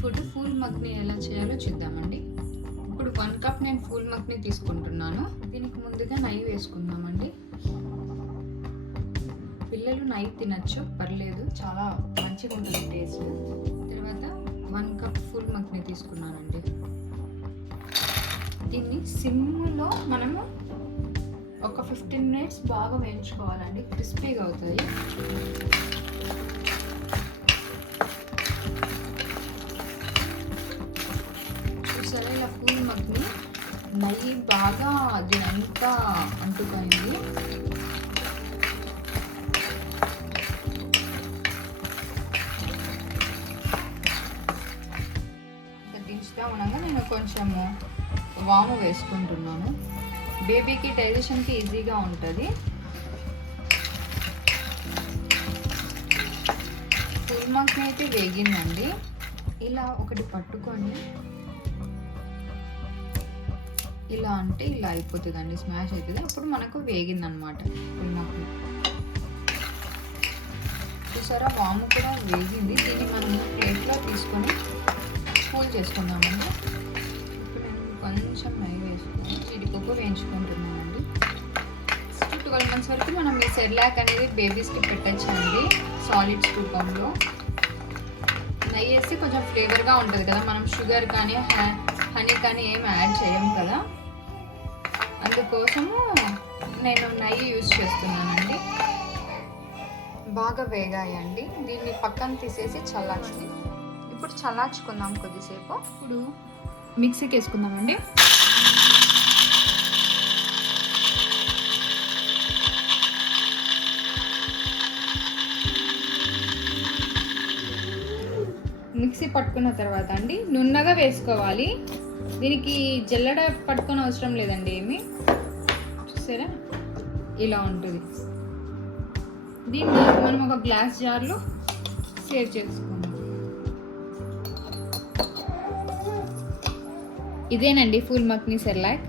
Food pool మక్ని ఎలా చేయాలో చూద్దామండి. ఇప్పుడు 1 కప్ నేను ఫూల్ మక్ని తీసుకుంటున్నాను. దీనికి ముందుగా నెయ్యి వేసుకుందామండి. పిల్లలు నెయ్యి తినచ్చు, పర్లేదు, చాలా మంచిగా ఉంటుంది టేస్ట్. తర్వాత 1 కప్ ఫూల్ మక్ని తీసుకున్నానండి. దీన్ని సిమ్లో మనము ఒక 15 మినిట్స్ బాగా వేయించుకోవాలండి, క్రిస్పీగా అవుతుంది. చూసారా, ఇలా ఫూల్ మక్ని నెయ్యి బాగా దీనంతా అంటుకుంది. దించుతా ఉండగా నేను కొంచెము వాము వేసుకుంటున్నాను. బేబీకి డైజెషన్కి ఈజీగా ఉంటుంది. ఫుల్ మక్ని అయితే వేగిందండి. ఇలా ఒకటి పట్టుకొని ఇలా అంటే ఇలా అయిపోతుందండి, స్మాష్ అవుతుంది. అప్పుడు మనకు వేగిందనమాట ఫుల్ మక్ని. చూసారా, వాము కూడా వేగింది. దీన్ని మనం ప్లేట్లో తీసుకొని కూల్ చేసుకుందామండి. ఇప్పుడు నేను కొంచెం నెయ్యి వేసుకొని జీడిపప్పు వేయించుకుంటున్నానండి. 12 months వరకు మనం ఈ సెర్లాక్ అనేది బేబీస్కి పెట్టచ్చండి, సాలిడ్స్ రూపంలో. నెయ్యి వేసి కొంచెం ఫ్లేవర్గా ఉంటుంది కదా, మనం షుగర్ కానీ హనీ కానీ ఏం యాడ్ చేయం కదా, అందుకోసము నేను నెయ్యి యూజ్ చేస్తున్నానండి. బాగా వేగాయండి. దీన్ని పక్కన తీసేసి చల్లార్చుకుంది. ఇప్పుడు చల్లార్చుకుందాం కొద్దిసేపు. ఇప్పుడు మిక్సీకి వేసుకుందామండి. మిక్సీ పట్టుకున్న తర్వాత అండి నున్నగా వేసుకోవాలి. దీనికి జల్లెడ పట్టుకొని అవసరం లేదండి ఏమి. చూసారా, ఇలా ఉంటుంది. దీన్ని మనం ఒక గ్లాస్ జార్లో సేవ్ చేసుకుందాం. ఇదేనండి ఫూల్ మక్ని సెర్లాక్.